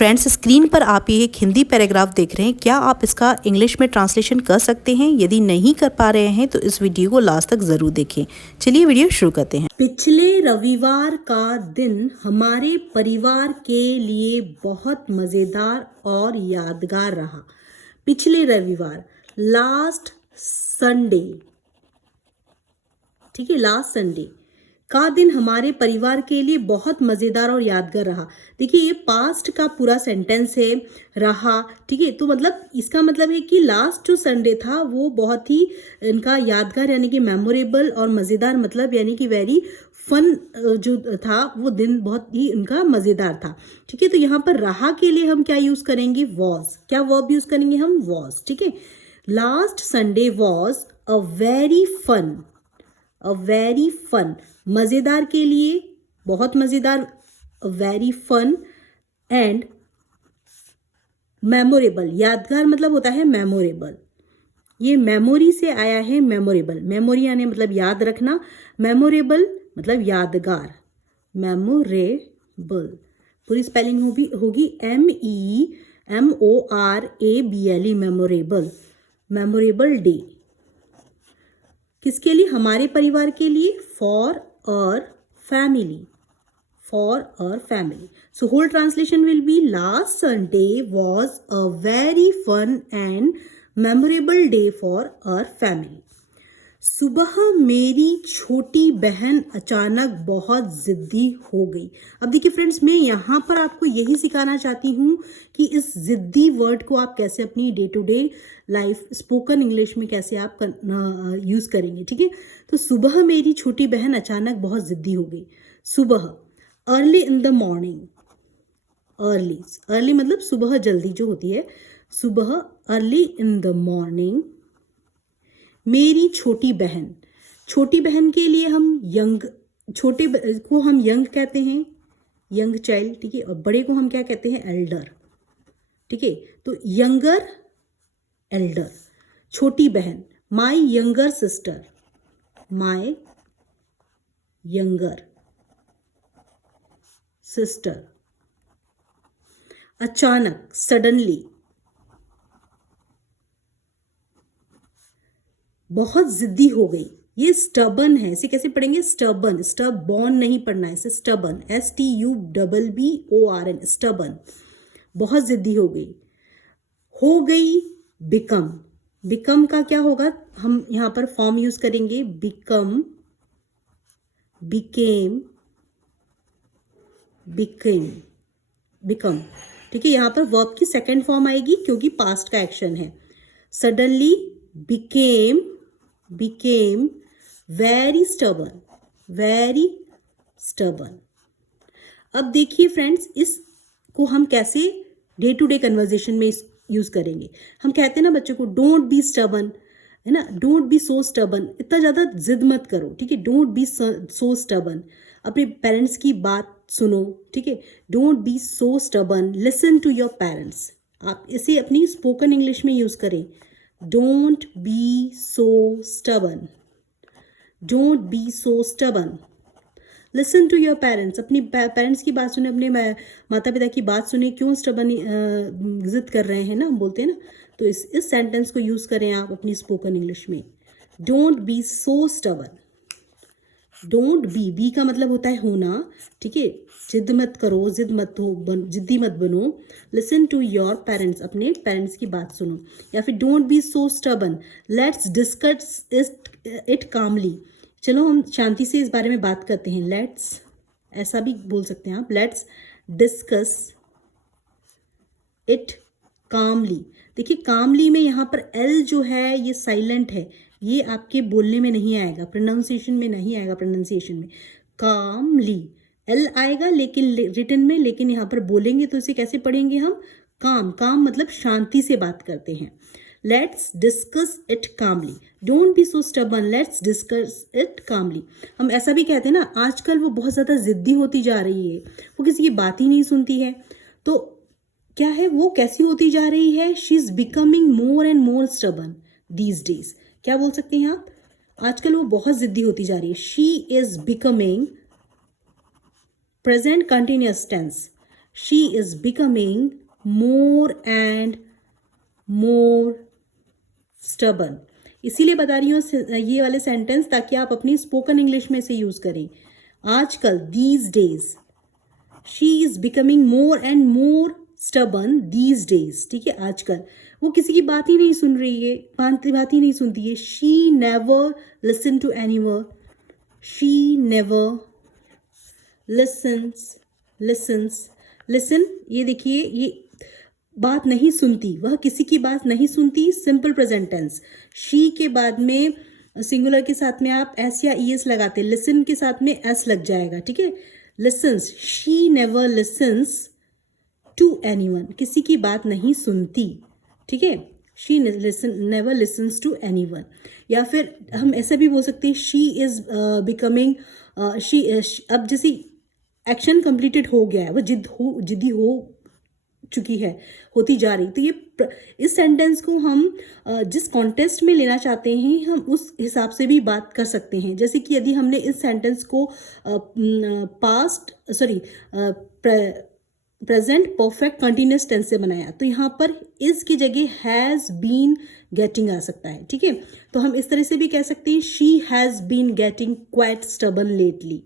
Friends, screen पर आप ये एक हिंदी पैराग्राफ देख रहे हैं। क्या आप इसका इंग्लिश में ट्रांसलेशन कर सकते हैं? यदि नहीं कर पा रहे हैं तो इस वीडियो को लास्ट तक ज़रूर देखें। चलिए वीडियो शुरू करते हैं। पिछले रविवार का दिन हमारे परिवार के लिए बहुत मज़ेदार और यादगार रहा। पिछले रविवार, लास्ट संडे, ठीक है, लास्ट संडे का दिन हमारे परिवार के लिए बहुत मज़ेदार और यादगार रहा। देखिए, ये पास्ट का पूरा सेंटेंस है, रहा, ठीक है। तो मतलब इसका मतलब है कि लास्ट जो संडे था वो बहुत ही इनका यादगार यानी कि मेमोरेबल, और मज़ेदार मतलब यानी कि वेरी फन जो था वो दिन बहुत ही इनका मज़ेदार था, ठीक है। तो यहाँ पर रहा के लिए हम क्या यूज़ करेंगे? वॉज। क्या वर्ब यूज़ करेंगे हम? वॉज, ठीक है। Last Sunday was a very fun, a very fun, मज़ेदार के लिए बहुत मज़ेदार, वेरी फन, एंड मेमोरेबल, यादगार मतलब होता है मेमोरेबल। ये मेमोरी से आया है, मेमोरेबल, मेमोरी यानी मतलब याद रखना, मेमोरेबल मतलब यादगार, मेमोरेबल। पूरी स्पेलिंग होगी MEMORABLE, मेमोरेबल, मेमोरेबल डे। किसके लिए? हमारे परिवार के लिए, for our family, for our family. So whole translation will be last Sunday was a very fun and memorable day for our family. सुबह मेरी छोटी बहन अचानक बहुत ज़िद्दी हो गई। अब देखिए फ्रेंड्स, मैं यहाँ पर आपको यही सिखाना चाहती हूँ कि इस ज़िद्दी वर्ड को आप कैसे अपनी day to day life spoken English में कैसे आप यूज़ करेंगे, ठीक है। तो सुबह मेरी छोटी बहन अचानक बहुत ज़िद्दी हो गई। सुबह, early in the morning, early, early मतलब सुबह जल्दी जो होती है, सुबह, अर्ली इन द मॉर्निंग। मेरी छोटी बहन, छोटी बहन के लिए हम यंग, छोटे को हम यंग कहते हैं, यंग चाइल्ड, ठीक है। और बड़े को हम क्या कहते हैं? एल्डर, ठीक है। तो यंगर, एल्डर, छोटी बहन, my younger sister, my younger sister. अचानक, सडनली, बहुत जिद्दी हो गई, ये स्टबन है, इसे कैसे पढ़ेंगे? स्टबन, स्टबॉर्न नहीं पढ़ना है इसे, स्टबन, STUBBORN, स्टबन, बहुत जिद्दी हो गई। हो गई, बिकम, बिकम का क्या होगा? हम यहाँ पर फॉर्म यूज करेंगे, बिकम, बिकेम, बिकेम, बिकम, ठीक है। यहाँ पर वर्ब की सेकेंड फॉर्म आएगी क्योंकि पास्ट का एक्शन है। Suddenly, became, became very stubborn, very stubborn। अब देखिए फ्रेंड्स, इसको हम कैसे डे टू डे कन्वर्जेशन में यूज करेंगे। हम कहते हैं ना बच्चों को, डोंट बी स्टबर्न, है ना, डोंट बी सो स्टबर्न, इतना ज़्यादा जिद मत करो, ठीक है। डोंट बी सो स्टबर्न, अपने पेरेंट्स की बात सुनो, ठीक है। Don't be so stubborn, listen to your parents. आप इसे अपनी स्पोकन इंग्लिश में यूज करें। Don't be so stubborn. Don't be so stubborn. Listen to your parents. अपनी पेरेंट्स की बात सुने, अपने माता पिता की बात सुने। क्यों स्टबन जिद कर रहे हैं ना, बोलते हैं ना। तो इस सेंटेंस को यूज़ करें आप अपनी स्पोकन इंग्लिश में। Don't be so stubborn. Don't be का मतलब होता है होना, ठीक है। जिद मत करो, जिद मत हो, जिद्दी मत बनो। लिसन टू योर पेरेंट्स, अपने पेरेंट्स की बात सुनो। या फिर don't be so stubborn, let's discuss it calmly. चलो हम शांति से इस बारे में बात करते हैं। लेट्स, ऐसा भी बोल सकते हैं आप, लेट्स डिस्कस इट कामली। देखिए, कामली में यहाँ पर एल जो है ये साइलेंट है, ये आपके बोलने में नहीं आएगा, प्रोनाउंसिएशन में नहीं आएगा, प्रोनाउंसिएशन में कामली एल आएगा लेकिन रिटन में, लेकिन यहाँ पर बोलेंगे तो इसे कैसे पढ़ेंगे हम? काम, काम मतलब शांति से बात करते हैं। Let's discuss it calmly, don't be so stubborn, let's discuss it calmly. हम ऐसा भी कहते हैं ना, आजकल वो बहुत ज़्यादा जिद्दी होती जा रही है, वो किसी की बात ही नहीं सुनती है। तो क्या है, वो कैसी होती जा रही है? She is becoming more and more stubborn these days. क्या बोल सकते हैं आप? आजकल वो बहुत जिद्दी होती जा रही है। She is becoming, present continuous tense, she is becoming more and more stubborn. इसीलिए बता रही हूँ ये वाले सेंटेंस ताकि आप अपनी स्पोकन इंग्लिश में इसे यूज करें। आजकल, these days, she is becoming more and more stubborn these days. ठीक है, आजकल वो किसी की बात ही नहीं सुन रही है, बात ही नहीं सुनती है। She never listen to anyone, she never listens, listen, ये देखिए, ये बात नहीं सुनती, वह किसी की बात नहीं सुनती। सिंपल प्रेजेंट टेंस, शी के बाद में सिंगुलर के साथ में आप एस या ई एस लगाते, लिसन के साथ में एस लग जाएगा। ठीक है, listens, she never listens to anyone, किसी की बात नहीं सुनती। ठीक है, she never listens to anyone. या फिर हम ऐसा भी बोल सकते हैं, शी इज बिकमिंग, अब जैसे एक्शन कंप्लीटेड हो गया है, वो जिद्दी हो चुकी है, होती जा रही। तो ये इस सेंटेंस को हम जिस कॉन्टेक्स्ट में लेना चाहते हैं हम उस हिसाब से भी बात कर सकते हैं। जैसे कि यदि हमने इस सेंटेंस को प्रेजेंट परफेक्ट कंटिन्यूस टेंस से बनाया तो यहाँ पर इज की जगह हैज़ बीन गेटिंग आ सकता है। ठीक है, तो हम इस तरह से भी कह सकते हैं, she has been getting quite stubborn lately.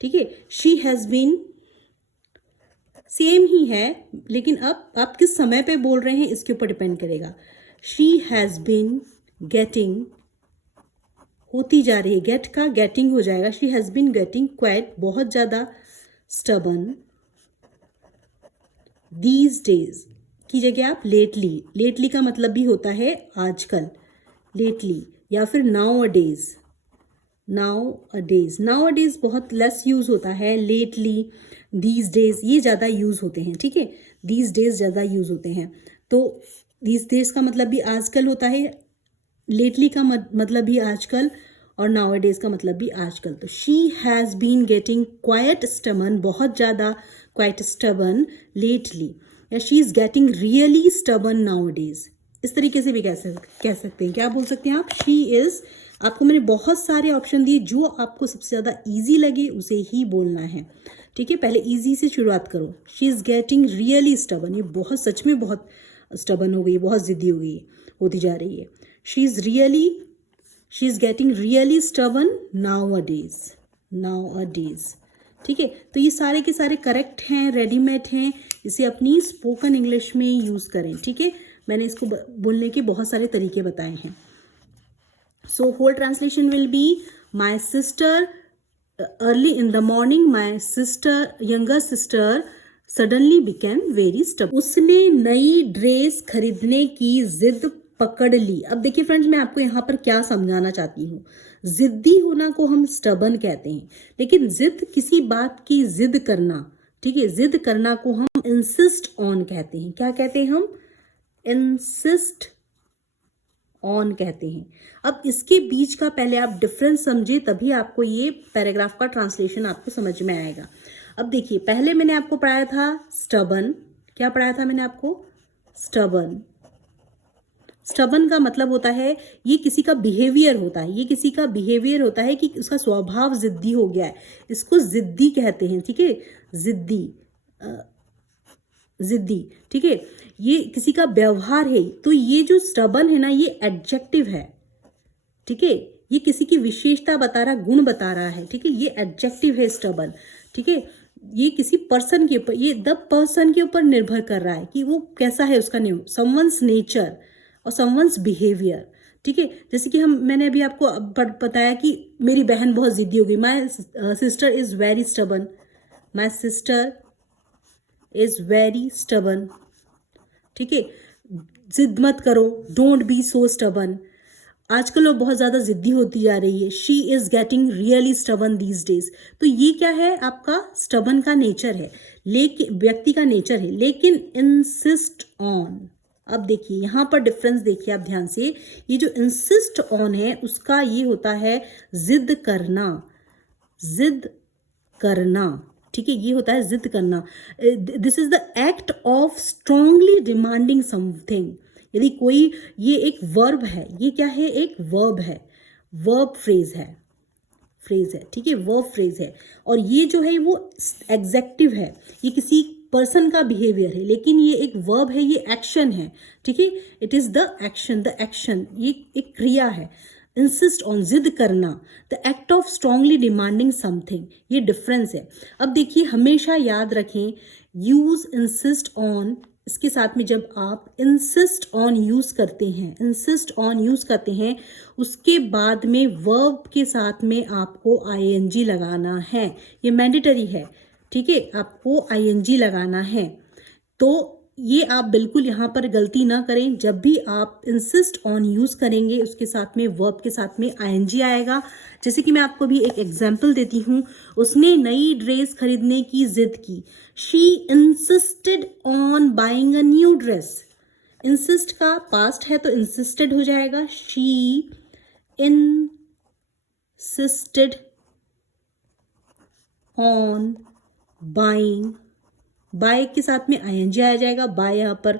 ठीक है, शी हैज़ बीन सेम ही है, लेकिन अब आप किस समय पे बोल रहे हैं इसके ऊपर डिपेंड करेगा। शी हैज़ बीन गेटिंग, होती जा रही है, गेट का गेटिंग हो जाएगा। She has been getting quite, बहुत ज़्यादा, स्टबन दीज डेज की जगह आप लेटली, लेटली का मतलब भी होता है आजकल, लेटली, या फिर नाउ अ डेज, नाउ अ डेज बहुत लेस यूज होता है। लेटली, दीज डेज ये ज़्यादा यूज होते हैं। ठीक है, दीज डेज ज़्यादा यूज होते हैं। तो दीज डेज का मतलब भी आजकल होता है, लेटली का मतलब भी आजकल, और नाउ अ डेज का मतलब भी आजकल। तो she has been getting quite stubborn, बहुत ज़्यादा क्वाइट स्टबन लेटली, या she is getting really stubborn nowadays. इस तरीके से भी कह सकते हैं। क्या बोल सकते हैं आप, शी इज़, आपको मैंने बहुत सारे ऑप्शन दिए, जो आपको सबसे ज़्यादा ईजी लगे उसे ही बोलना है। ठीक है, पहले ईजी से शुरुआत करो। She is getting really stubborn, ये बहुत सच में बहुत स्टबन हो गई, बहुत ज़िद्दी हो गई, होती जा रही है। She is getting really stubborn now a days. ठीक है, तो ये सारे के सारे करेक्ट हैं, रेडीमेड हैं, इसे अपनी स्पोकन इंग्लिश में यूज़ करें। ठीक है, मैंने इसको बोलने के बहुत सारे तरीके बताए हैं। So whole translation will be, my sister, early in the morning my younger sister suddenly became very stubborn. उसने नई ड्रेस खरीदने की जिद पकड़ ली। अब देखिए फ्रेंड्स, मैं आपको यहाँ पर क्या समझाना चाहती हूँ। जिद्दी होना को हम स्टबन कहते हैं, लेकिन जिद, किसी बात की जिद करना, ठीक है, जिद करना को हम इंसिस्ट ऑन कहते हैं। क्या कहते हैं हम, इंसिस्ट ऑन कहते हैं। अब इसके बीच का पहले आप डिफरेंस समझे, तभी आपको ये पैराग्राफ का ट्रांसलेशन आपको समझ में आएगा। अब देखिए, पहले मैंने आपको पढ़ाया था स्टबन। क्या पढ़ाया था मैंने आपको, स्टबन। स्टबन का मतलब होता है ये किसी का बिहेवियर होता है, ये किसी का बिहेवियर होता है कि उसका स्वभाव जिद्दी हो गया है, इसको जिद्दी कहते हैं। ठीक है, जिद्दी, ठीक है, ये किसी का व्यवहार है। तो ये जो स्टबन है ना, ये एडजेक्टिव है। ठीक है, ये किसी की विशेषता बता रहा, गुण बता रहा है। ठीक है, ये एडजेक्टिव है स्टबन। ठीक है, ये किसी पर्सन के ऊपर, ये द पर्सन के ऊपर निर्भर कर रहा है कि वो कैसा है, उसका नेम, समवंस नेचर और समवंस बिहेवियर। ठीक है, जैसे कि मैंने अभी आपको बताया कि मेरी बहन बहुत जिद्दी हो गई, my sister is very stubborn, my sister is very stubborn. ठीक है, जिद मत करो, डोंट बी सो स्टबन। आजकल लोग बहुत ज़्यादा जिद्दी होती जा रही है। She is getting really stubborn these days. तो ये क्या है, आपका स्टबन का नेचर है, लेकिन व्यक्ति का नेचर है, लेकिन इंसिस्ट ऑन। अब देखिए यहाँ पर डिफरेंस देखिए आप ध्यान से, ये जो इंसिस्ट ऑन है उसका ये होता है जिद करना, जिद करना। ठीक है, ये होता है जिद करना। This is the act of strongly demanding something. यदि कोई, ये एक वर्ब है, ये क्या है, एक वर्ब है, वर्ब फ्रेज है, ठीक है, वर्ब फ्रेज है। और ये जो है वो एग्जेक्टिव है, ये किसी पर्सन का बिहेवियर है, लेकिन ये एक वर्ब है, ये एक्शन है, ठीक है। इट इज द एक्शन, ये एक क्रिया है। इंसिस्ट ऑन, जिद करना, the act of strongly demanding something, ये डिफरेंस है। अब देखिए, हमेशा याद रखें, यूज इंसिस्ट ऑन, इसके साथ में जब आप इंसिस्ट ऑन यूज करते हैं, उसके बाद में वर्ब के साथ में आपको आईएनजी लगाना है, ये मैंडेटरी है, ठीक है, आपको आईएनजी लगाना है। तो ये आप बिल्कुल यहाँ पर गलती ना करें, जब भी आप इंसिस्ट ऑन यूज करेंगे उसके साथ में वर्ब के साथ में आईएनजी आएगा। जैसे कि मैं आपको भी एक एग्जांपल देती हूँ, उसने नई ड्रेस खरीदने की जिद की, she insisted on buying a new dress. Insist का पास्ट है तो इंसिस्टेड हो जाएगा, she insisted on buying, buy के साथ में आईएनजी आ जाएगा, बाय यहाँ पर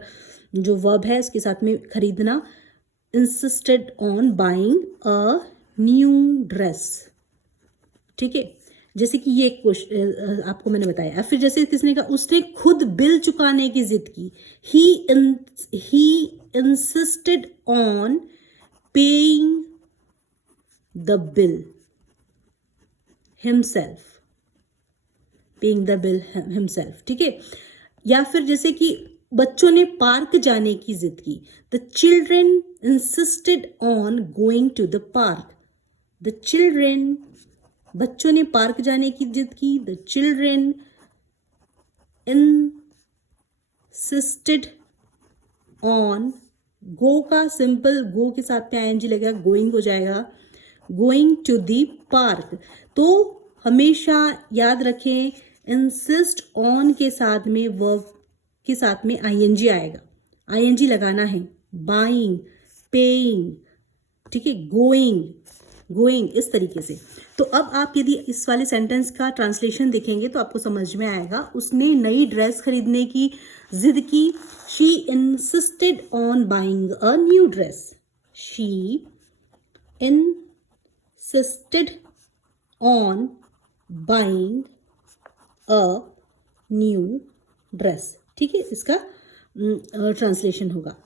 जो वर्ब है उसके साथ में खरीदना, insisted on buying a new dress, ठीक है। जैसे कि ये क्वेश्चन आपको मैंने बताया। फिर जैसे किसने कहा, उसने खुद बिल चुकाने की जिद की, he insisted on paying the bill himself, paying the bill himself, ठीक है। या फिर जैसे कि बच्चों ने पार्क जाने की जिद की, the children insisted on going to the park, the children, बच्चों ने पार्क जाने की जिद की, the children insisted on, go का सिंपल गो के साथ में आईएनजी लगेगा, गोइंग हो जाएगा, गोइंग टू द पार्क। तो हमेशा याद रखें, इंसिस्ट ऑन के साथ में वर्ब के साथ में आईएनजी आएगा, आईएनजी लगाना है, बाइंग, पेइंग, ठीक है, गोइंग, इस तरीके से। तो अब आप यदि इस वाले सेंटेंस का ट्रांसलेशन देखेंगे तो आपको समझ में आएगा, उसने नई ड्रेस खरीदने की जिद की, she insisted on buying a new dress, she insisted on buying a new dress, ठीक है, इसका ट्रांसलेशन होगा।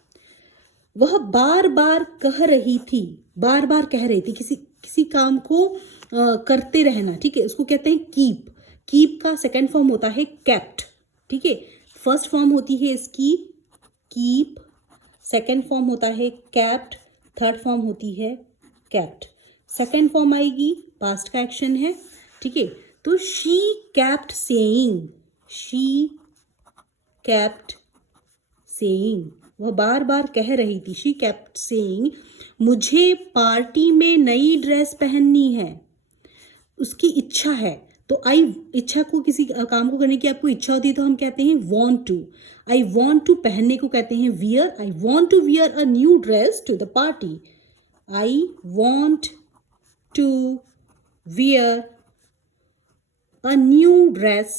वह बार बार कह रही थी, बार बार कह रही थी, किसी काम को करते रहना, ठीक है, उसको कहते हैं कीप। कीप का सेकंड फॉर्म होता है केप्ट, ठीक है। फर्स्ट फॉर्म होती है इसकी कीप, सेकंड फॉर्म होता है केप्ट, थर्ड फॉर्म होती है केप्ट। सेकंड फॉर्म आएगी, पास्ट का एक्शन है, ठीक है। तो she kept saying, she kept saying, वह बार बार कह रही थी, शी केप्ट सेइंग, मुझे पार्टी में नई ड्रेस पहननी है, उसकी इच्छा है। तो इच्छा को, किसी काम को करने की आपको इच्छा होती है तो हम कहते हैं want to. I want to पहनने को कहते हैं wear, I want to wear a new dress to the party, I want to wear a new dress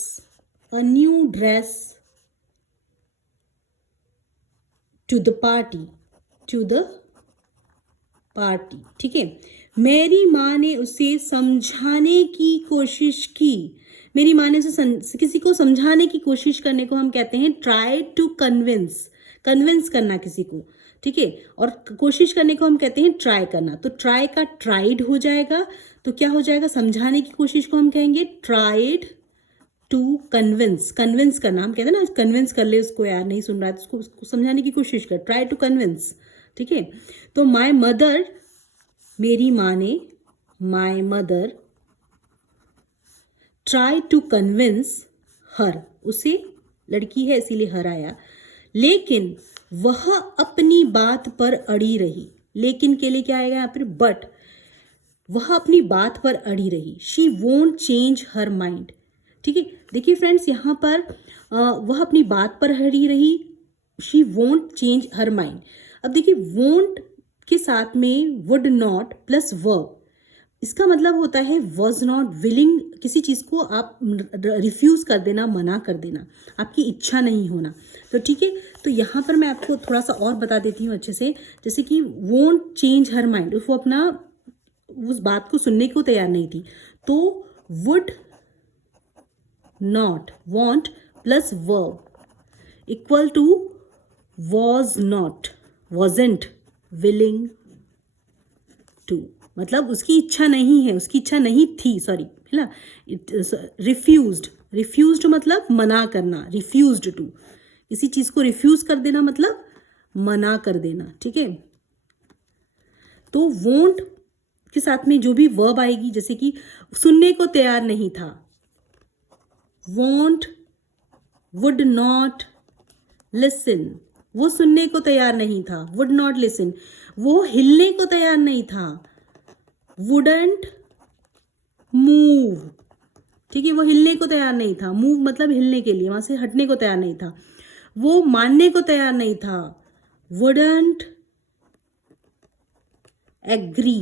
to the party, ठीक है। मेरी माँ ने उसे समझाने की कोशिश की, मेरी माँ ने उसे किसी को समझाने की कोशिश करने को हम कहते हैं ट्राई टू कन्विंस, कन्विंस करना किसी को, ठीक है। और कोशिश करने को हम कहते हैं ट्राई करना। तो ट्राई का ट्राइड हो जाएगा, तो क्या हो जाएगा, समझाने की कोशिश को हम कहेंगे ट्राइड टू कन्विंस, कन्विंस करना, हम कहते हैं ना कन्विंस कर ले उसको, यार नहीं सुन रहा है तो उसको समझाने की कोशिश कर, ट्राई टू कन्विंस, ठीक है। तो माय मदर, मेरी माँ ने, my mother try to convince her, उसे, लड़की है इसीलिए हर आया, लेकिन वह अपनी बात पर अड़ी रही। लेकिन के लिए क्या आएगा यहाँ पर, बट, वह अपनी बात पर अड़ी रही, she won't change her mind, ठीक है। देखिए फ्रेंड्स, यहाँ पर वह अपनी बात पर अड़ी रही, she won't change her mind. अब देखिए, वोंट के साथ में वुड नॉट प्लस वर्ब, इसका मतलब होता है वॉज नॉट विलिंग, किसी चीज़ को आप रिफ्यूज़ कर देना, मना कर देना, आपकी इच्छा नहीं होना। तो ठीक है, तो यहाँ पर मैं आपको थोड़ा सा और बता देती हूँ अच्छे से। जैसे कि वोंट चेंज हर माइंड, वो अपना उस बात को सुनने को तैयार नहीं थी, तो would not, want plus verb equal to was not, wasn't willing to, मतलब उसकी इच्छा नहीं है, उसकी इच्छा नहीं थी, सॉरी है ना. रिफ्यूज्ड, रिफ्यूज्ड मतलब मना करना, रिफ्यूज्ड टू, किसी चीज को रिफ्यूज कर देना मतलब मना कर देना. ठीक है, तो वोंट के साथ में जो भी वर्ब आएगी, जैसे कि सुनने को तैयार नहीं था, वोंट, वुड नॉट लिसन, वो सुनने को तैयार नहीं था, वुड नॉट लिसन. वो हिलने को तैयार नहीं था, वुडंट मूव. ठीक है, वो हिलने को तैयार नहीं था, मूव मतलब हिलने के लिए, वहां से हटने को तैयार नहीं था. वो मानने को तैयार नहीं था, वुडंट एग्री,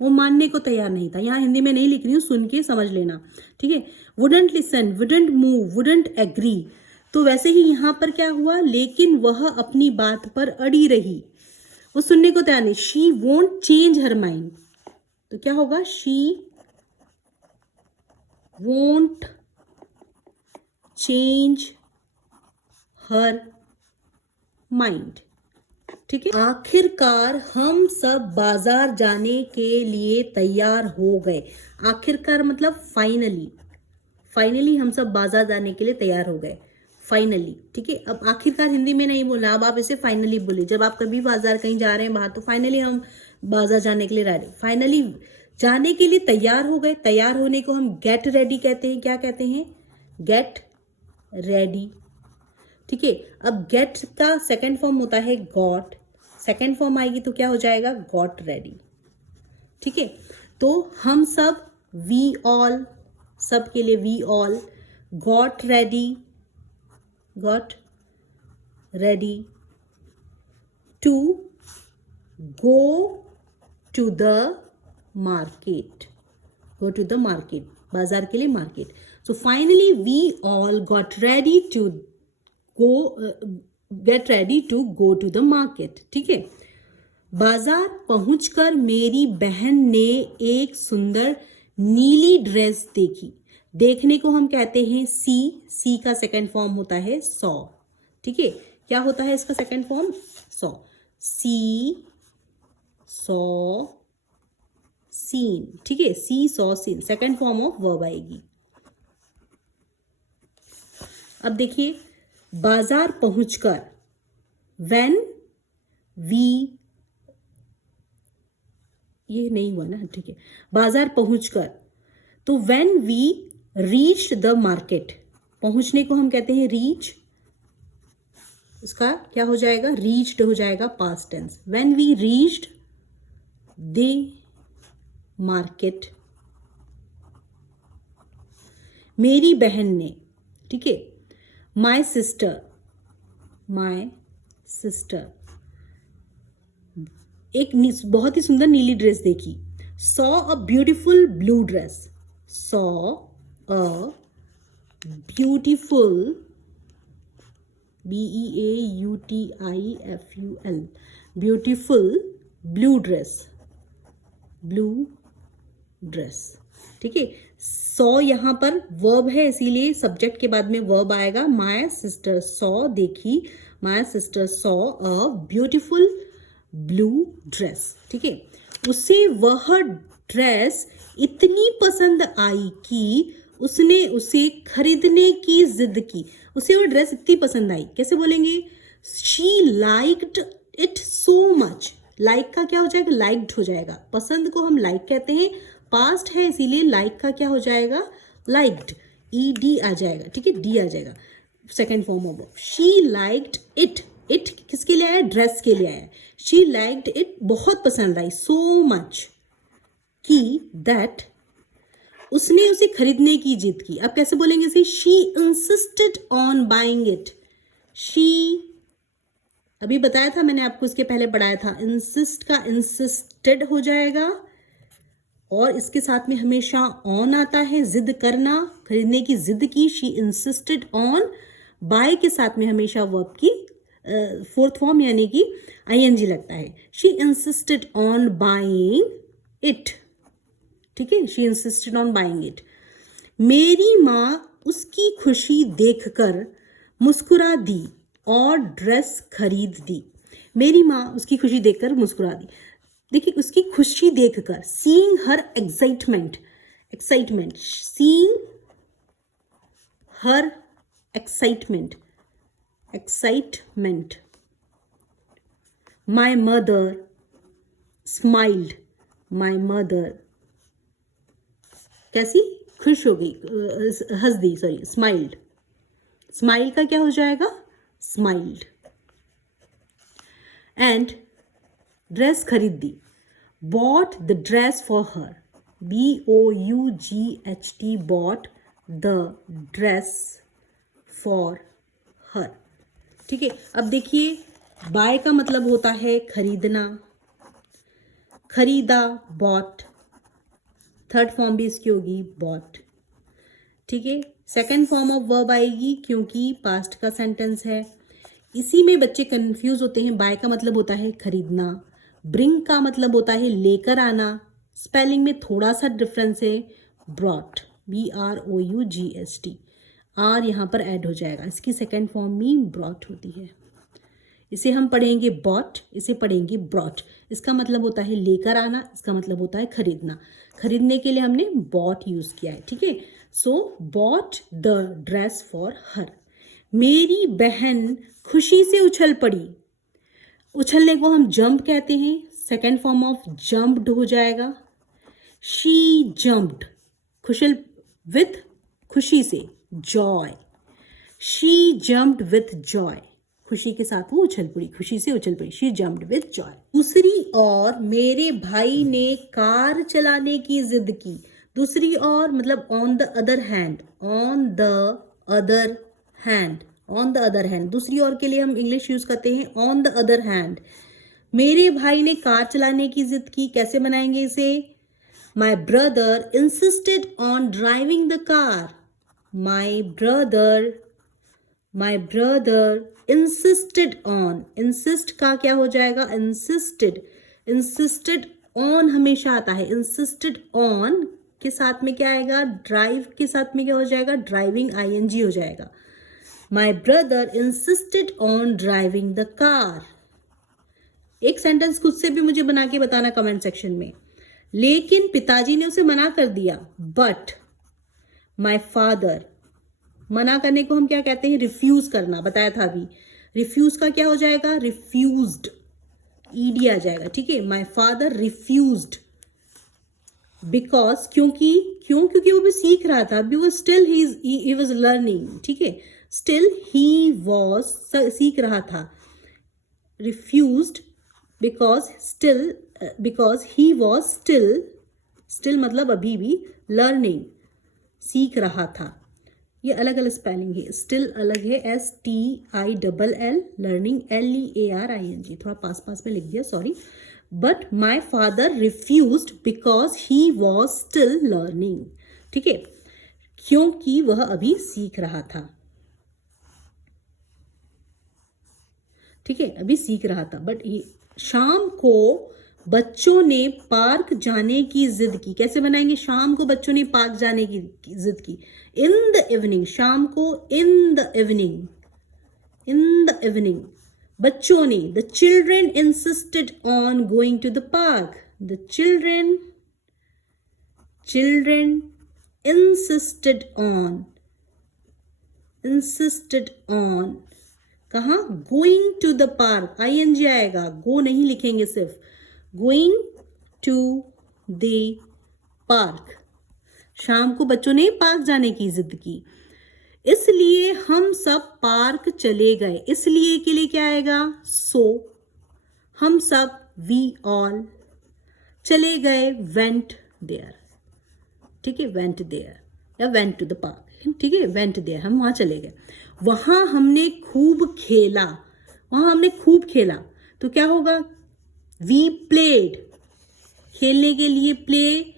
वो मानने को तैयार नहीं था. यहाँ हिंदी में नहीं लिख रही हूँ, सुन के समझ लेना. ठीक है, wouldn't listen, wouldn't move, wouldn't agree. तो वैसे ही यहाँ पर क्या हुआ, लेकिन वह अपनी बात पर अड़ी रही, वो सुनने को तैयार नहीं. She won't change her mind, तो क्या होगा, she won't change her mind. ठीक है, आखिरकार हम सब बाजार जाने के लिए तैयार हो गए. आखिरकार मतलब फाइनली, फाइनली हम सब बाजार जाने के लिए तैयार हो गए, फाइनली. ठीक है, अब आखिरकार हिंदी में नहीं बोलना, अब आप इसे फाइनली बोलिए. जब आप कभी बाजार कहीं जा रहे हैं बाहर, तो फाइनली हम बाजार जाने के लिए रेडी, फाइनली जाने के लिए तैयार हो गए. तैयार होने को हम गेट रेडी कहते हैं. क्या कहते हैं, गेट रेडी. ठीक है, अब गेट का सेकंड फॉर्म होता है गॉट, सेकंड फॉर्म आएगी तो क्या हो जाएगा, गॉट रेडी. ठीक है, तो हम सब, वी ऑल, सब के लिए we all got ready, got ready to go to the market, go to the market, बाजार के लिए market. So finally we all got ready to go, get ready to go to the market. ठीक है, बाजार पहुंचकर मेरी बहन ने एक सुंदर नीली ड्रेस देखी. देखने को हम कहते हैं सी, सी का सेकंड फॉर्म होता है सॉ. ठीक है, क्या होता है इसका second form, saw. See saw seen. ठीक है, see saw seen, second form of verb आएगी. अब देखिए, बाजार पहुंचकर, व्हेन वी, ये नहीं हुआ ना. ठीक है, बाजार पहुंचकर, तो when we reached the market, पहुंचने को हम कहते हैं रीच, इसका क्या हो जाएगा, रीच्ड हो जाएगा past tense. When we reached the market, मेरी बहन ने. ठीक है, माई सिस्टर, माई सिस्टर एक बहुत ही सुंदर नीली ड्रेस देखी. Saw a beautiful blue dress, saw a beautiful, BEAUTIFUL, beautiful blue dress, blue dress. ठीक है, सॉ यहाँ पर वर्ब है, इसीलिए सब्जेक्ट के बाद में वर्ब आएगा. माय सिस्टर सॉ, देखी, my sister saw a beautiful blue dress. ठीक है, उसे वह ड्रेस इतनी पसंद आई कि उसने उसे खरीदने की जिद की. उसे वो ड्रेस इतनी पसंद आई, कैसे बोलेंगे, she liked it so much. Like का क्या हो जाएगा, लाइक्ड हो जाएगा. पसंद को हम लाइक कहते हैं, पास्ट है इसीलिए लाइक का क्या हो जाएगा, लाइक्ड, ED आ जाएगा. ठीक है, D आ जाएगा, second form of verb. She liked it, it किसके लिए आया, ड्रेस के लिए आया. शी लाइक्ड इट, बहुत पसंद आई, सो मच कि दैट, उसने उसे खरीदने की जिद की. अब कैसे बोलेंगे इसे, she insisted on buying it. She, अभी बताया था मैंने आपको, इसके पहले पढ़ाया था, इंसिस्ट का इंसिस्टेड हो जाएगा, और इसके साथ में हमेशा ऑन आता है, जिद करना, खरीदने की जिद की. शी इंसिस्टेड ऑन, बाय के साथ में हमेशा वर्ब की फोर्थ फॉर्म यानी कि ING लगता है. She insisted on buying it. ठीक है, she insisted on buying it. मेरी माँ उसकी खुशी देखकर मुस्कुरा दी और ड्रेस खरीद दी। मेरी माँ उसकी खुशी देखकर मुस्कुरा दी। देखिए, उसकी खुशी देखकर, seeing her excitement, seeing her excitement, my mother smiled, my mother कैसी, खुश हो गई, हंस दी, सॉरी, स्माइल्ड। स्माइल का क्या हो जाएगा, स्माइल्ड। एंड ड्रेस खरीद दी, bought the dress for her, BOUGHT, bought the dress for her. ठीक है, अब देखिए, बाय का मतलब होता है खरीदना, खरीदा, बॉट। थर्ड फॉर्म भी इसकी होगी बॉट। ठीक है, सेकेंड फॉर्म ऑफ वर्ब आएगी क्योंकि पास्ट का सेंटेंस है। इसी में बच्चे कंफ्यूज होते हैं। बाय का मतलब होता है खरीदना, ब्रिंग का मतलब होता है लेकर आना, स्पेलिंग में थोड़ा सा डिफरेंस है, ब्रॉट, BROUGST, आर यहाँ पर ऐड हो जाएगा। इसकी सेकेंड फॉर्म में ब्रॉट होती है। इसे हम पढ़ेंगे बॉट, इसे पढ़ेंगे ब्रॉट। इसका मतलब होता है लेकर आना, इसका मतलब होता है खरीदना। खरीदने के लिए हमने बॉट यूज किया है। ठीक है, so bought the dress for her. मेरी बहन खुशी से उछल पड़ी। उछलने को हम जंप कहते हैं, सेकेंड फॉर्म ऑफ जंप्ड हो जाएगा। शी जंप्ड, खुशल विथ खुशी से, Joy, she jumped with Joy, खुशी के साथ वो उछल पड़ी, खुशी से उछल पड़ी, शी जंप्ड विथ जॉय। दूसरी ओर मेरे भाई ने कार चलाने की जिद की। दूसरी ओर मतलब on the other hand, on the other hand, on the other hand. दूसरी ओर के लिए हम इंग्लिश यूज करते हैं ऑन द अदर हैंड। मेरे भाई ने कार चलाने की जिद की, कैसे बनाएंगे इसे, my brother insisted on driving the car, my brother insisted on, insist का क्या हो जाएगा, इंसिस्टेड, इंसिस्टेड ऑन हमेशा आता है, इंसिस्टेड ऑन के साथ में क्या आएगा, ड्राइव के साथ में क्या हो जाएगा, ड्राइविंग, ING हो जाएगा। My brother insisted on driving the car. एक सेंटेंस खुद से भी मुझे बना के बताना कमेंट सेक्शन में। लेकिन पिताजी ने उसे मना कर दिया, बट माई फादर, मना करने को हम क्या कहते हैं, रिफ्यूज करना, बताया था अभी। रिफ्यूज का क्या हो जाएगा, रिफ्यूज्ड, ED आ जाएगा। ठीक है, माई फादर रिफ्यूज्ड, बिकॉज, क्योंकि वो भी सीख रहा था, अभी वो स्टिल ही वाज लर्निंग। ठीक है, स्टिल ही वाज, सीख रहा था। Refused because he was still मतलब अभी भी, लर्निंग, सीख रहा था। ये अलग अलग स्पेलिंग है, स्टिल अलग है, STILL, लर्निंग LEARING, थोड़ा पास में लिख दिया, sorry. But my father refused because he was still learning. ठीक है, क्योंकि वह अभी सीख रहा था। ठीक है, अभी सीख रहा था। बट शाम को बच्चों ने पार्क जाने की जिद की, कैसे बनाएंगे, शाम को बच्चों ने पार्क जाने की जिद की, इन द इवनिंग, शाम को इन द इवनिंग, बच्चों ने, the children insisted on going to the park, the children insisted on, कहा, going to the park, ING आएगा, गो नहीं लिखेंगे सिर्फ, गोइंग टू द पार्क। शाम को बच्चों ने पार्क जाने की जिद की, इसलिए हम सब पार्क चले गए। इसलिए के लिए क्या आएगा, सो, हम सब, वी ऑल, चले गए, वेंट देयर। ठीक है, वेंट देयर या वेंट टू द पार्क। ठीक है, वेंट देयर, हम वहां चले गए। वहां हमने खूब खेला, तो क्या होगा, वी प्लेड, खेलने के लिए प्ले,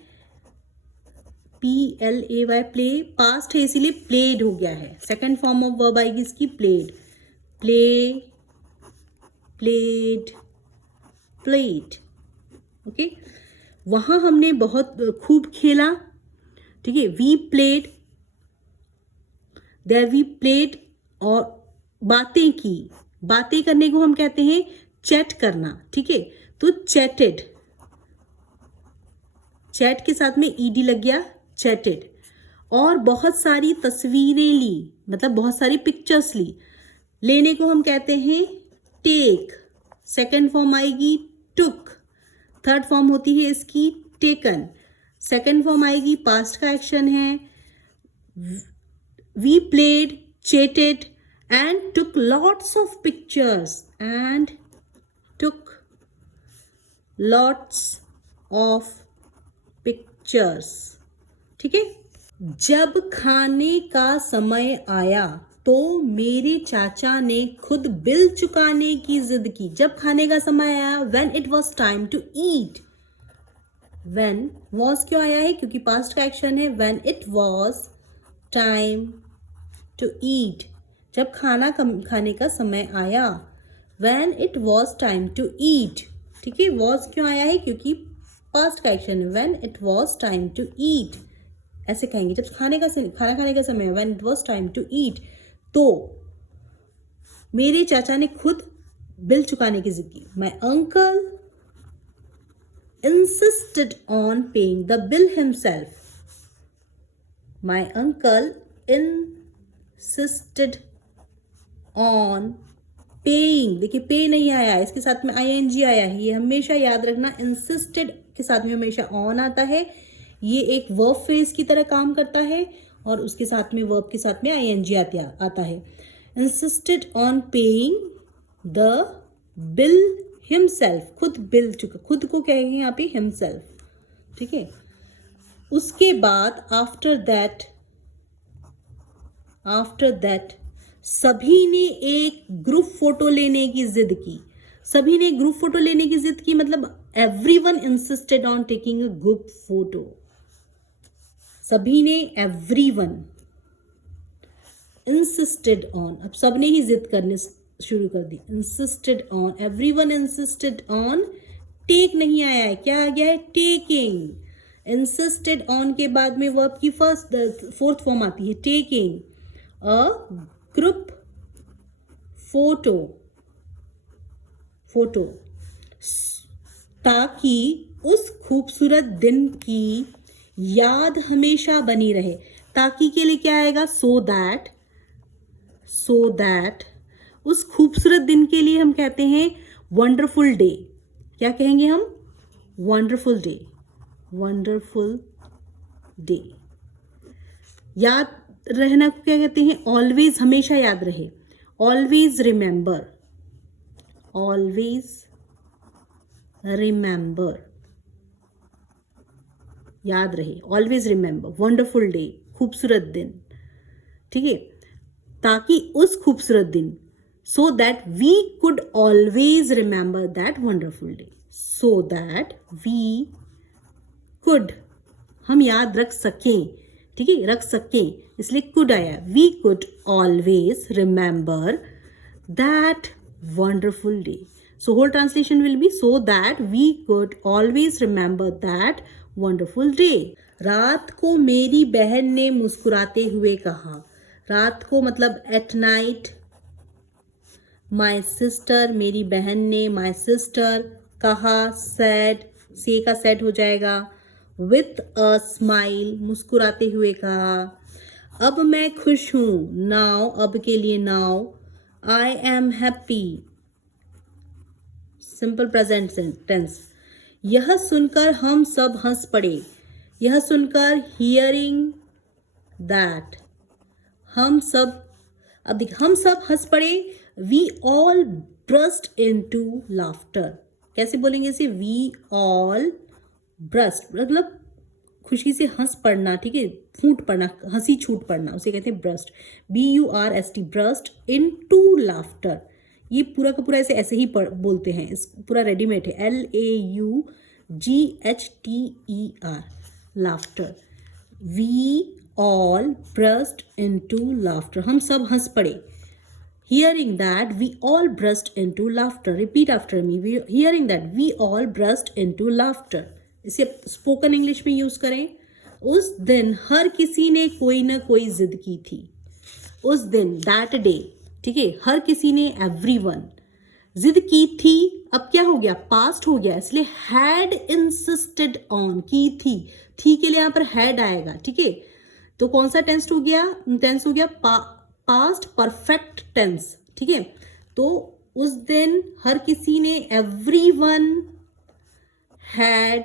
PLAY, प्ले, पास्ट है इसीलिए प्लेड हो गया है। सेकंड फॉर्म ऑफ वर्ब आएगी इसकी, प्लेड, प्लेड। ओके, वहां हमने बहुत खूब खेला। ठीक है, we played there we played, और बातें की, बातें करने को हम कहते हैं चैट करना, ठीक है। तो चैटेड, चैट के साथ में ईडी लग गया, चैटेड। और बहुत सारी तस्वीरें ली, मतलब बहुत सारी पिक्चर्स ली, लेने को हम कहते हैं टेक, सेकंड फॉर्म आएगी टुक, थर्ड फॉर्म होती है इसकी टेकन, सेकंड फॉर्म आएगी पास्ट का एक्शन है we played, chatted and took lots of pictures, and took lots of pictures, ठीक है। जब खाने का समय आया तो मेरे चाचा ने खुद बिल चुकाने की जिद की। जब खाने का समय आया, when it was time to eat, when was क्यों आया है, क्योंकि पास्ट का एक्शन है, when it was time to eat, जब खाने का समय आया, when it was time to eat, ठीक है। वॉज क्यों आया है, क्योंकि पास्ट का एक्शन है, when it was time to eat, ऐसे कहेंगे जब खाना खाने का समय है, when it was time to eat. तो मेरे चाचा ने खुद बिल चुकाने की जिद की। My uncle insisted on paying the bill himself, my uncle insisted on paying, देखिए पे नहीं आया, इसके साथ में ING आया है, ये हमेशा याद रखना, इंसिस्टेड के साथ में हमेशा ऑन आता है, ये एक वर्ब फ्रेज की तरह काम करता है, और उसके साथ में वर्ब के साथ में ING आता है। Insisted on paying the bill himself, खुद बिल चुका, खुद को कहेंगे यहाँ पे हिमसेल्फ, ठीक है। उसके बाद आफ्टर दैट सभी ने एक ग्रुप फोटो लेने की जिद की। सभी ने ग्रुप फोटो लेने की जिद की, मतलब everyone insisted on taking a group photo. सभी ने, एवरीवन इंसिस्टेड ऑन, अब सबने ही जिद करने शुरू कर दी, insisted on, everyone insisted on, टेक नहीं आया है, क्या आ गया है, टेकिंग। इंसिस्टेड ऑन के बाद में वर्ब की फोर्थ फॉर्म आती है टेकिंग अ ग्रुप फोटो, ताकि उस खूबसूरत दिन की याद हमेशा बनी रहे। ताकि के लिए क्या आएगा, सो दैट, उस खूबसूरत दिन के लिए हम कहते हैं वंडरफुल डे। क्या कहेंगे हम, वंडरफुल डे। याद रहना को क्या कहते हैं, ऑलवेज, हमेशा याद रहे, ऑलवेज रिमेंबर, याद रहे, ऑलवेज रिमेंबर, वंडरफुल डे, खूबसूरत दिन, ठीक है। ताकि उस खूबसूरत दिन, so that we could always remember that wonderful day, so that we could, हम याद रख सकें, ठीक है, रख सकें, इसलिए कुड आया, we could always remember that wonderful day. So whole translation will be so that we could always remember that wonderful day. रात को मेरी बहन ने मुस्कुराते हुए कहा। रात को मतलब at night, my sister, मेरी बहन ने, my sister, कहा, said, say का said हो जाएगा, with a smile, मुस्कुराते हुए कहा। अब मैं खुश हूँ, now, अब के लिए now, I am happy, simple present tense. यह सुनकर हम सब हंस पड़े। यह सुनकर, हियरिंग दैट, हम सब, अब देखिए, हम सब हंस पड़े, we all burst into laughter. कैसे बोलेंगे इसे, वी ऑल ब्रस्ट, मतलब खुशी से हंस पड़ना, ठीक है, फूट पड़ना, हंसी छूट पड़ना, उसे कहते हैं burst, BURST, burst into laughter. ये पूरा का पूरा ऐसे ही बोलते हैं, इस पूरा रेडीमेड है, LAUGHTER, laughter. We all burst into laughter, हम सब हंस पड़े। Hearing that we all burst into laughter, repeat after me, hearing that we all burst into laughter. इसे स्पोकन इंग्लिश में यूज करें। उस दिन हर किसी ने कोई ना कोई जिद की थी। उस दिन, दैट डे, ठीक है, हर किसी ने, एवरीवन, जिद की थी, अब क्या हो गया, पास्ट हो गया, इसलिए हैड इंसिस्टेड ऑन, की थी के लिए यहां पर हैड आएगा, ठीक है। तो कौन सा टेंस हो गया, टेंस हो गया पास्ट परफेक्ट टेंस, ठीक है। तो उस दिन हर किसी ने, everyone had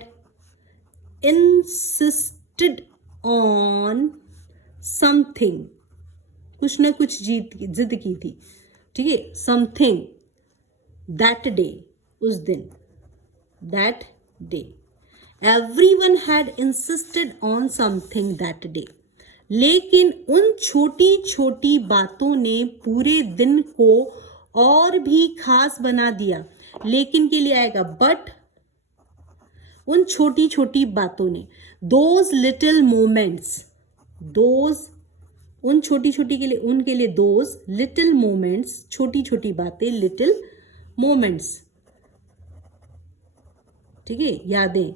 insisted on something, कुछ ना कुछ जिद की थी, ठीक है, समथिंग, दैट डे, उस दिन, that day, everyone had insisted on something that day. लेकिन उन छोटी छोटी बातों ने पूरे दिन को और भी खास बना दिया। लेकिन के लिए आएगा बट, उन छोटी छोटी बातों ने, दोज लिटिल मोमेंट्स, दोज, उन छोटी छोटी के लिए, उनके लिए दोज लिटिल मोमेंट्स, छोटी छोटी बातें, लिटिल मोमेंट्स, ठीक है, यादें,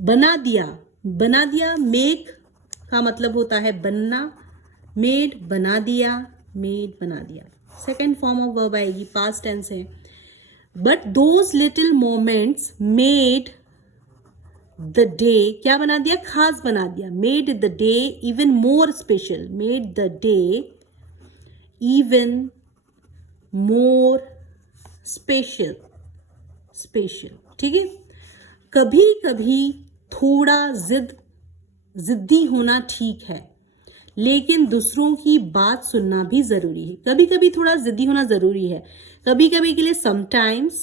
बना दिया, बना दिया, मेक का मतलब होता है बनना, मेड बना दिया, मेड बना दिया, सेकेंड फॉर्म ऑफ वर्ब आएगी, पास्ट टेंस है। But those little moments made the day, क्या बना दिया, खास बना दिया, made the day even more special, made the day even more special, special, ठीक है। कभी कभी थोड़ा जिद्दी होना ठीक है, लेकिन दूसरों की बात सुनना भी जरूरी है। कभी कभी थोड़ा जिद्दी होना जरूरी है, कभी कभी के लिए समटाइम्स,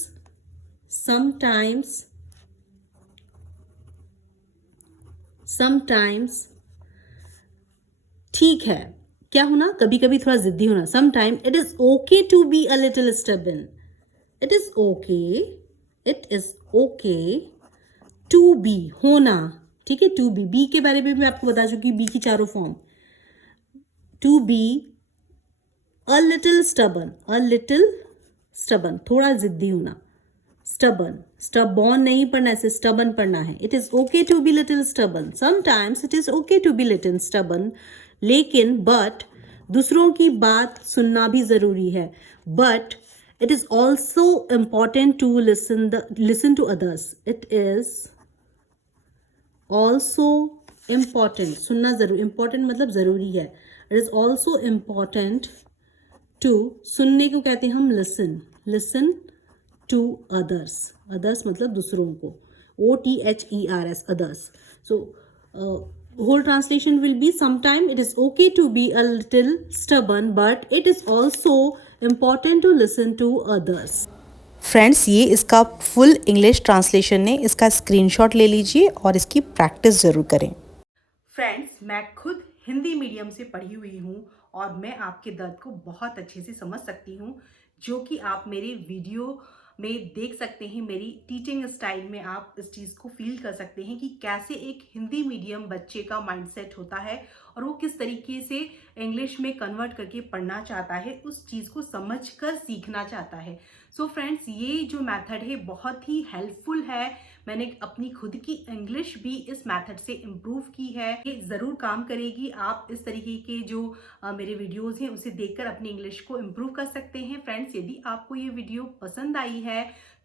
समटाइम्स, समटाइम्स ठीक है, क्या होना, कभी कभी थोड़ा जिद्दी होना, sometime it is okay to be a little stubborn, it is okay, it is okay to be, होना, ठीक है, टू बी के बारे में मैं आपको बता चुकी, बी की चारों form, to be a little stubborn, a little stubborn, थोड़ा जिद्दी होना, स्टबन, स्टबॉर्न नहीं पढ़ना, ऐसे स्टबन पढ़ना है। It is okay to be little stubborn, sometimes it is okay to be little stubborn, लेकिन बट, दूसरों की बात सुनना भी जरूरी है, but it is also important to listen to others, it is also important, सुनना जरूरी, इम्पॉर्टेंट मतलब जरूरी है, it is also important to, सुनने को कहते हैं हम listen, listen to others, others मतलब दूसरों को, OTHERS, others. So whole translation will be, sometime it is okay to be a little stubborn but it is also important to listen to others। Friends, ये इसका full English translation है, इसका screenshot ले लीजिए और इसकी प्रैक्टिस ज़रूर करें। फ्रेंड्स, मैं खुद हिंदी मीडियम से पढ़ी हुई हूँ और मैं आपके दर्द को बहुत अच्छे से समझ सकती हूँ, जो कि आप मेरे वीडियो में देख सकते हैं। मेरी टीचिंग स्टाइल में आप इस चीज़ को फील कर सकते हैं कि कैसे एक हिंदी मीडियम बच्चे का माइंडसेट होता है और वो किस तरीके से इंग्लिश में कन्वर्ट करके पढ़ना चाहता है, उस चीज़ को समझकर सीखना चाहता है। सो फ्रेंड्स, ये जो मेथड है बहुत ही हेल्पफुल है। मैंने अपनी खुद की इंग्लिश भी इस मेथड से इम्प्रूव की है, ये ज़रूर काम करेगी। आप इस तरीके के जो मेरे वीडियोस हैं उसे देखकर अपनी इंग्लिश को इम्प्रूव कर सकते हैं। फ्रेंड्स, यदि आपको ये वीडियो पसंद आई है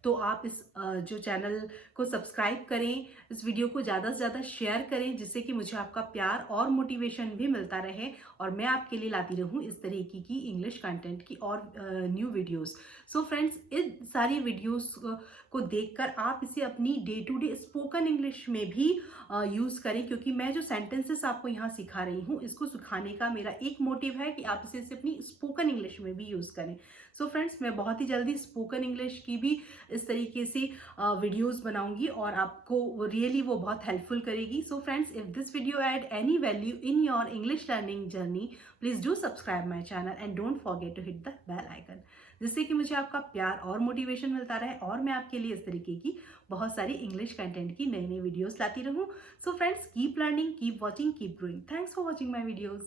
तो आप इस जो चैनल को सब्सक्राइब करें, इस वीडियो को ज़्यादा से ज़्यादा शेयर करें, जिससे कि मुझे आपका प्यार और मोटिवेशन भी मिलता रहे और मैं आपके लिए लाती रहूं इस तरीके की इंग्लिश कंटेंट की और न्यू वीडियोस। सो फ्रेंड्स, इन सारी वीडियोस को देखकर आप इसे अपनी day to day spoken English में भी यूज़ करें, क्योंकि मैं जो सेंटेंसेस आपको यहाँ सिखा रही हूँ इसको सिखाने का मेरा एक मोटिव है कि आप इसे अपनी स्पोकन इंग्लिश में भी यूज़ करें। सो फ्रेंड्स, मैं बहुत ही जल्दी स्पोकन इंग्लिश की भी इस तरीके से वीडियोस बनाऊंगी और आपको रियली वो बहुत हेल्पफुल करेगी। So friends, if this video add any value in your English learning journey, please do subscribe my channel and don't forget to hit the bell icon, जिससे कि मुझे आपका प्यार और मोटिवेशन मिलता रहे और मैं आपके लिए इस तरीके की बहुत सारी इंग्लिश कंटेंट की नई नई वीडियोस लाती रहूं। So friends, keep learning, keep watching, keep growing. Thanks for watching my videos.